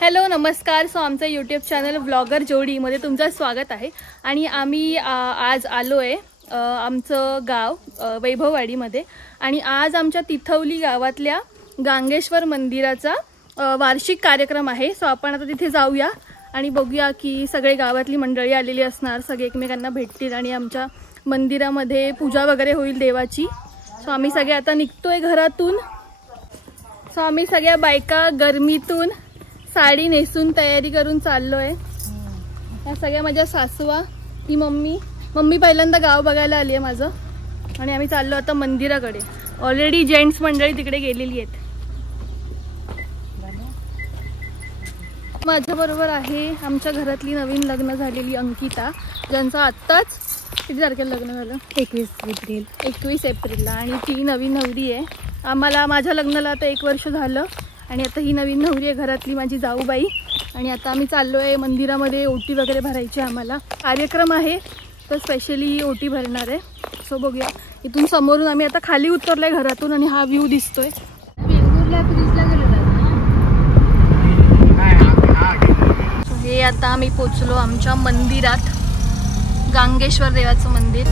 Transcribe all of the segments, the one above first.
Hello नमस्कार. So आमचं YouTube channel blogger जोडीमध्ये तुमचं स्वागत आहे. आणि आम्ही आज आलो आहे आमचं गाव वैभववाडीमध्ये. आणि आज आमच्या तिथवली गावातल्या गांगेश्वर मंदिराचा वार्षिक कार्यक्रम आहे. सो आपण आता तिथे जाऊया आणि बघूया की सगळे गावातली मंडळी आलेली असणार, सगळे एकमेकांना भेटतील आणि आमच्या मंदिरामध्ये पूजा वगैरे होईल देवाची. सो आम्ही सगळे आता निघतोय घरातून. सो आम्ही सगळ्या बायका गरमीतून साडी नेसून तयारी करून चाललोय. या सगळ्या माझ्या सासूवा, ही मम्मी पहिल्यांदा गाव बघायला आली आहे माझं. आणि आम्ही चाललो आता मंदिराकडे. ऑलरेडी जेंट्स मंडळी तिकडे गेलेली आहेत. माझ्याबरोबर आहे आमच्या घरातली नवीन लग्न झालेली अंकिता, ज्यांचं आत्ताच किती तारखेला लग्न झालं? 21 एप्रिलला. आणि ती नवीन नवरी आहे. माझ्या लग्नाला आता 1 वर्ष झालं आणि आता ही नवीन नवरी आहे घरातली माझी जाऊबाई. आणि आता आम्ही चाललो आहे मंदिरामध्ये. ओटी वगैरे भरायची आम्हाला. कार्यक्रम आहे तर स्पेशली ओटी भरणार आहे. सो बघूया. इथून समोरून आम्ही आता खाली उतरलोय घरातून आणि हा व्ह्यू दिसतोय. हे आता आम्ही पोचलो आमच्या मंदिरात, गांगेश्वर देवाचं मंदिर.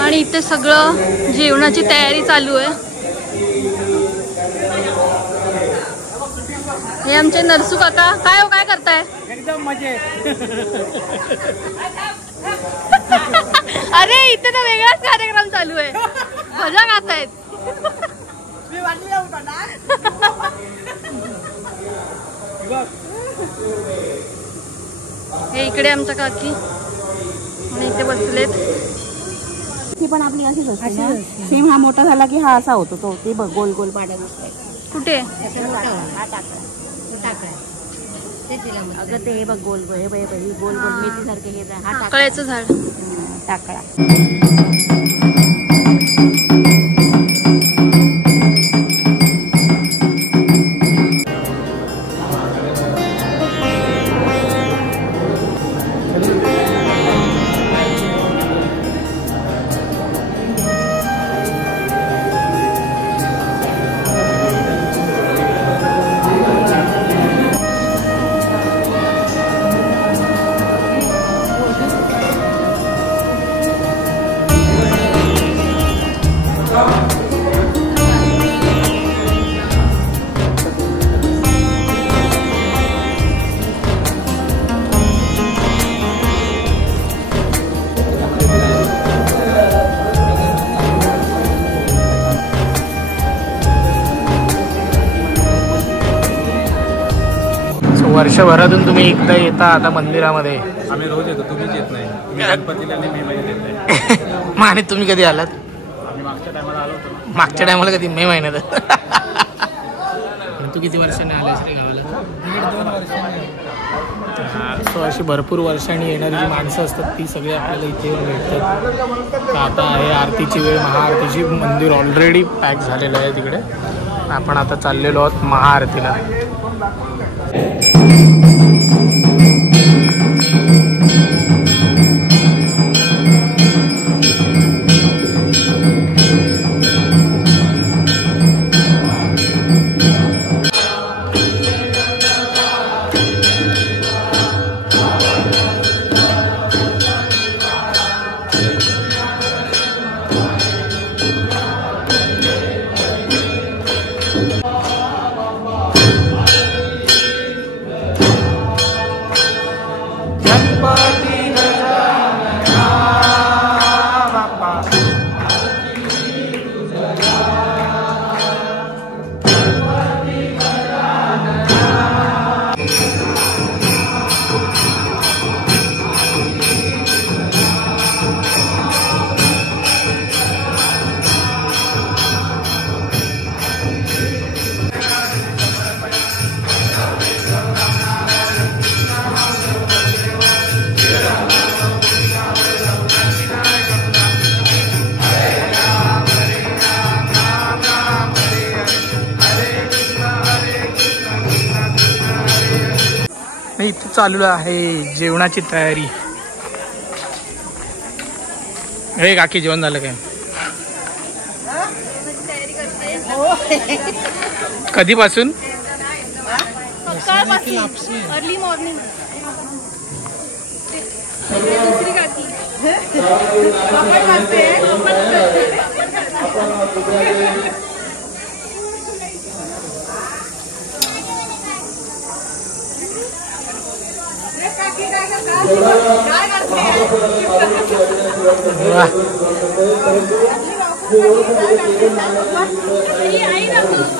आणि इथे सगळं जेवणाची तयारी चालू आहे. हे आमचे नरसू काका. काय हो, काय करताय? एकदम मजेत. अरे इथे तर वेगळाच कार्यक्रम चालू आहे. मजा खातायत. हे इकडे आमच्या काकी आणि इथे बसलेत. ती पण आपली अशीच असते ना. सेम हा मोठा झाला की हा असा होतो. तो ते बघ गोल गोल पाड्या दिसतोय. कुठे? अगं ते हे बघ गोल गोल. हे गोल गोल मेथी सारखे. हे हा टाकळ्याचं झाड. टाकळा. वर्षभरातून तुम्ही एकदा येता आता मंदिरामध्ये? आम्ही रोज येतो, तुम्हीच येत नाही. मी गणपतीला आणि मे महिन्यात येत नाही. मग आणि तुम्ही कधी आलात? आम्ही मागच्या टायमाला आलो होतो. मागच्या टायमाला कधी? मे महिन्यात. तू किती वर्षांनी आलास रे गावाला? 1.5-2 वर्षांनी. सो अशी भरपूर वर्षांनी येणारी जी माणसं असतात ती सगळी आपल्याला इथे येऊन भेटतात. आता आहे आरतीची वेळ, महाआरतीची. मंदिर ऑलरेडी पॅक झालेलं आहे तिकडे. आपण आता चाललेलो आहोत महाआरतीला. चालू आहे जेवणाची तयारी. हे काकी जेवण झालं काय? कधीपासून? Early morning. दुसरी काकी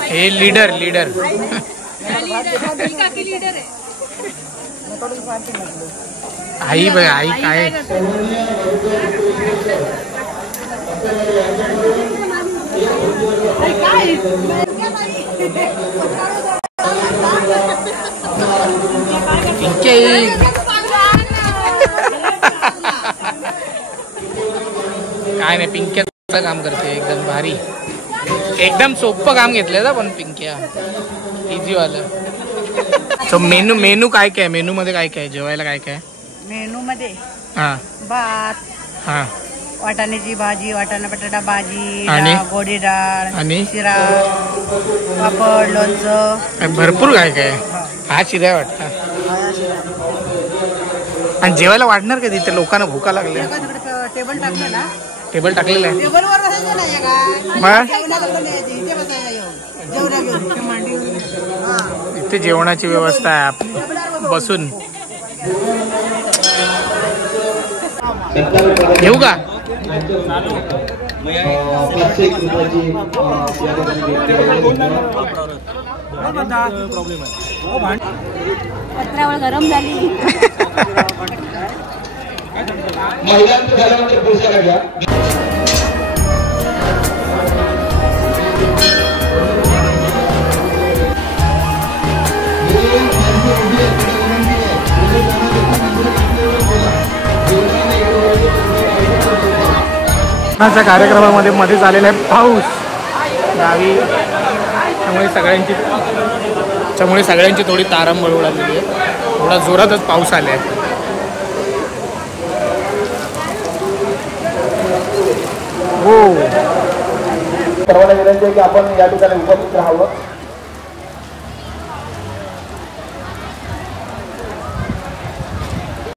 हे लीडर लीडर काकी लीडर आहे. आई बाई आई काय काय नाही पिंक्याचं काम करते एकदम भारी. एकदम सोपं काम घेतलंय ना पण पिंक्या इझी वालं. सो मेनू काय काय? मेनू मध्ये काय काय जेवायला काय काय? मेनू मध्ये हा भात, हा वाटाण्याची भाजी, वाटाणा बटाटा भाजी, आणि? गोडी डाळ आणि? शिरा, पापड, लोणचं, भरपूर काय काय. हा शिरा वाटतं. आणि जेवायला वाढणार का तिथे? लोकांना भूका लागल्या. टेबल टाकलं ना, टेबल टाकलेलं आहे टेबलवर बसायचं नाही का? मग जेवणाला नाही यायचं, इथे बसायला येऊन जेवणा घेऊन मांडी. इथे जेवणाची व्यवस्था आहे बसून. येऊ का? पत्रावळ गरम झाली. कार्यक्रमामध्ये मध्ये झालेला आहे पाऊस गावी. त्यामुळे सगळ्यांची थोडी तारंबळ उडालेली आहे. थोडा जोरातच पाऊस आला आहे. हो सर्वांना विनंती आहे की आपण या ठिकाणी उपस्थित राहावं.